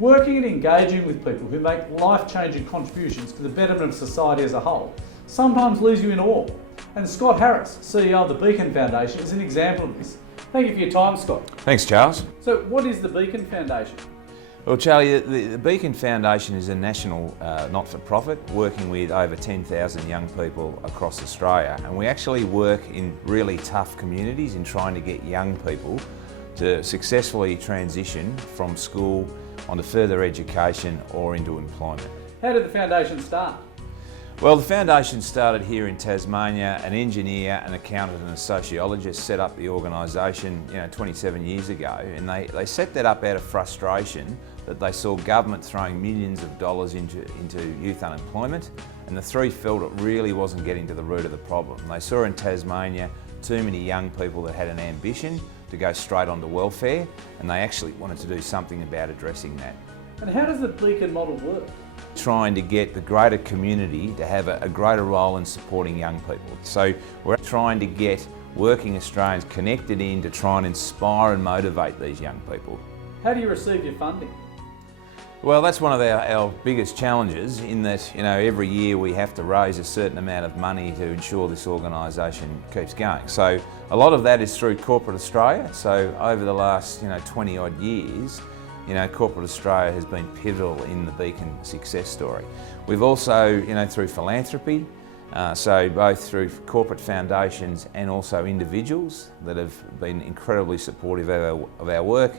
Working and engaging with people who make life-changing contributions to the betterment of society as a whole sometimes leaves you in awe. And Scott Harris, CEO of the Beacon Foundation, is an example of this. Thank you for your time, Scott. Thanks, Charles. So what is the Beacon Foundation? Well, Charlie, the Beacon Foundation is a national not-for-profit working with over 10,000 young people across Australia, and we actually work in really tough communities in trying to get young people to successfully transition from school onto further education or into employment. How did the foundation start? Well, the foundation started here in Tasmania. An engineer, an accountant and a sociologist set up the organisation 27 years ago, and they set that up out of frustration that they saw government throwing millions of dollars into youth unemployment, and the three felt it really wasn't getting to the root of the problem. They saw in Tasmania too many young people that had an ambition to go straight onto welfare, and they actually wanted to do something about addressing that. And how does the Beacon model work? Trying to get the greater community to have a greater role in supporting young people. So we're trying to get working Australians connected in to try and inspire and motivate these young people. How do you receive your funding? Well, that's one of our biggest challenges, in that every year we have to raise a certain amount of money to ensure this organisation keeps going. So a lot of that is through Corporate Australia. So over the last 20 odd years, Corporate Australia has been pivotal in the Beacon success story. We've also, through philanthropy, so both through corporate foundations and also individuals that have been incredibly supportive of our work,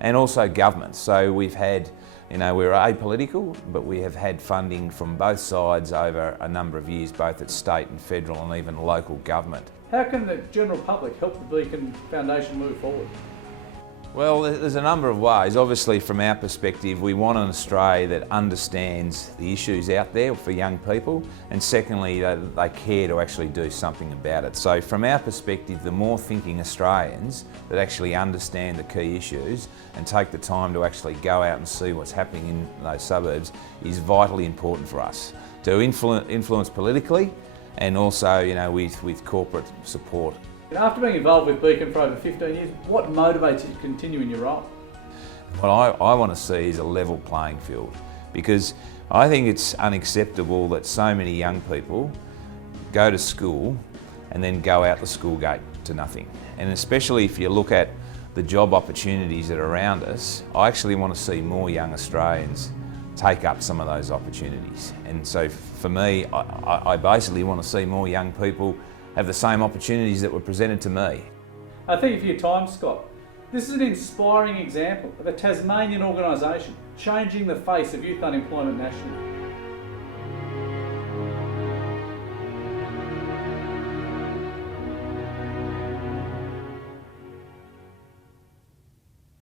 and also government. So we've had, we're apolitical, but we have had funding from both sides over a number of years, both at state and federal and even local government. How can the general public help the Beacon Foundation move forward? Well, there's a number of ways. Obviously, from our perspective, we want an Australia that understands the issues out there for young people, and secondly, they care to actually do something about it. So from our perspective, the more thinking Australians that actually understand the key issues and take the time to actually go out and see what's happening in those suburbs is vitally important for us to influence politically, and also with corporate support. After being involved with Beacon for over 15 years, what motivates you to continue in your role? What I want to see is a level playing field, because I think it's unacceptable that so many young people go to school and then go out the school gate to nothing. And especially if you look at the job opportunities that are around us, I actually want to see more young Australians take up some of those opportunities. And so for me, I basically want to see more young people have the same opportunities that were presented to me. Thank you for your time, Scott. This is an inspiring example of a Tasmanian organisation changing the face of youth unemployment nationally.